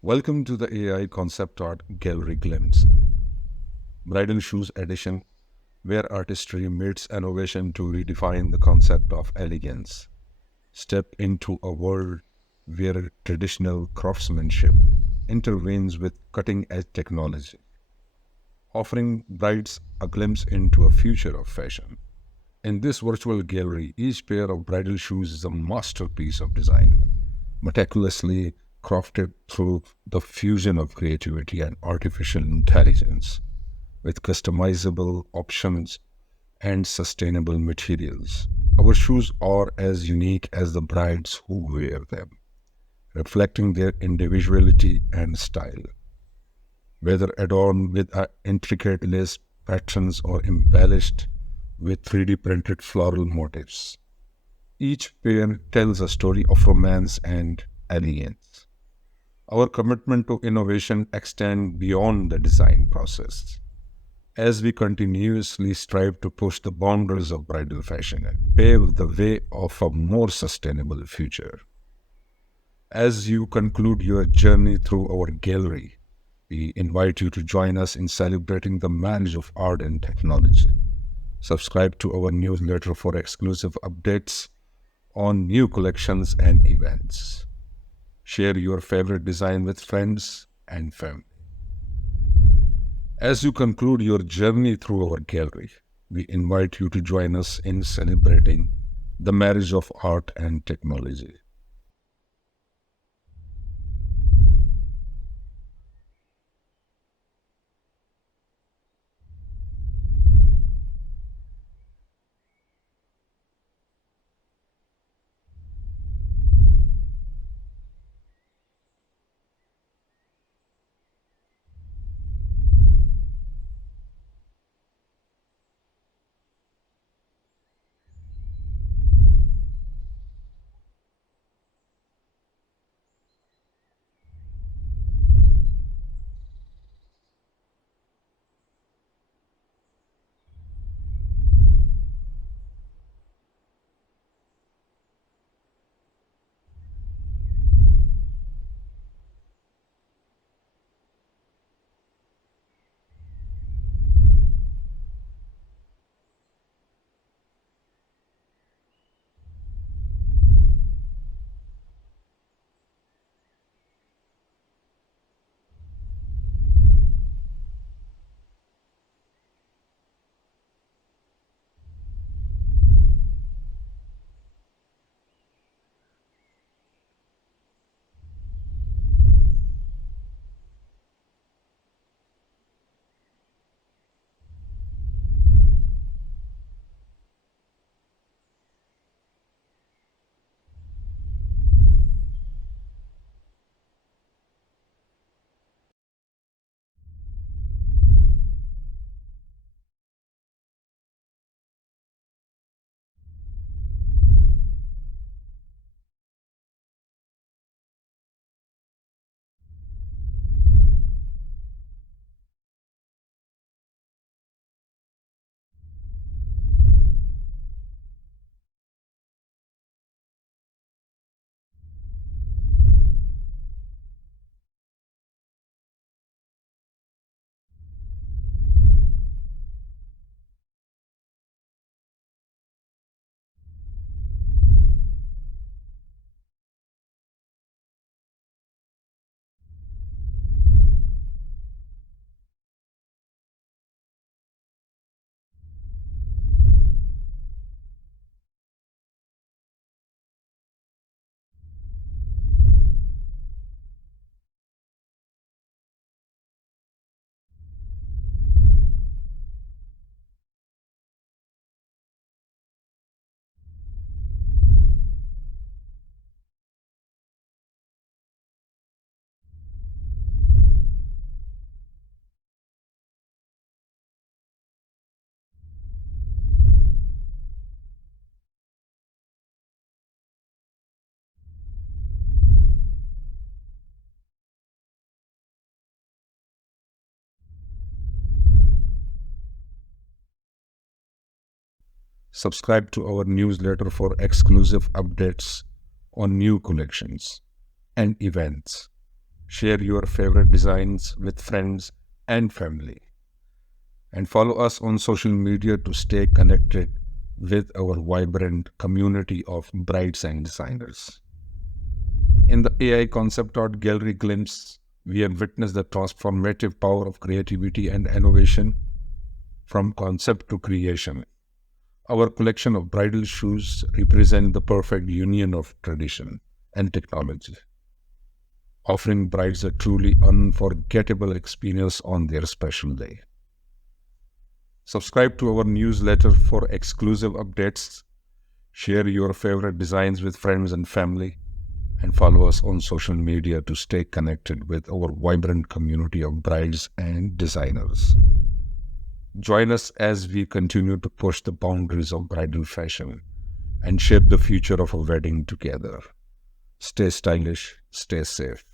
Welcome to the AI Concept Art Gallery Glimpse, Bridal Shoes Edition, where artistry meets innovation to redefine the concept of elegance. Step into a world where traditional craftsmanship intervenes with cutting edge technology, offering brides a glimpse into a future of fashion. In this virtual gallery, each pair of bridal shoes is a masterpiece of design, meticulously crafted through the fusion of creativity and artificial intelligence, with customizable options and sustainable materials. Our shoes are as unique as the brides who wear them, reflecting their individuality and style. Whether adorned with intricate lace patterns or embellished with 3D printed floral motifs, each pair tells a story of romance and elegance. Our commitment to innovation extends beyond the design process as we continuously strive to push the boundaries of bridal fashion and pave the way of a more sustainable future. As you conclude your journey through our gallery, we invite you to join us in celebrating the marriage of art and technology. Subscribe to our newsletter for exclusive updates on new collections and events. Share your favorite design with friends and family. As you conclude your journey through our gallery, we invite you to join us in celebrating the marriage of art and technology. Subscribe to our newsletter for exclusive updates on new collections and events. Share your favorite designs with friends and family. And follow us on social media to stay connected with our vibrant community of brides and designers. In the AI Concept Art Gallery glimpse, we have witnessed the transformative power of creativity and innovation from concept to creation. Our collection of bridal shoes represent the perfect union of tradition and technology, offering brides a truly unforgettable experience on their special day. Subscribe to our newsletter for exclusive updates, share your favorite designs with friends and family, and follow us on social media to stay connected with our vibrant community of brides and designers. Join us as we continue to push the boundaries of bridal fashion and shape the future of a wedding together. Stay stylish, stay safe.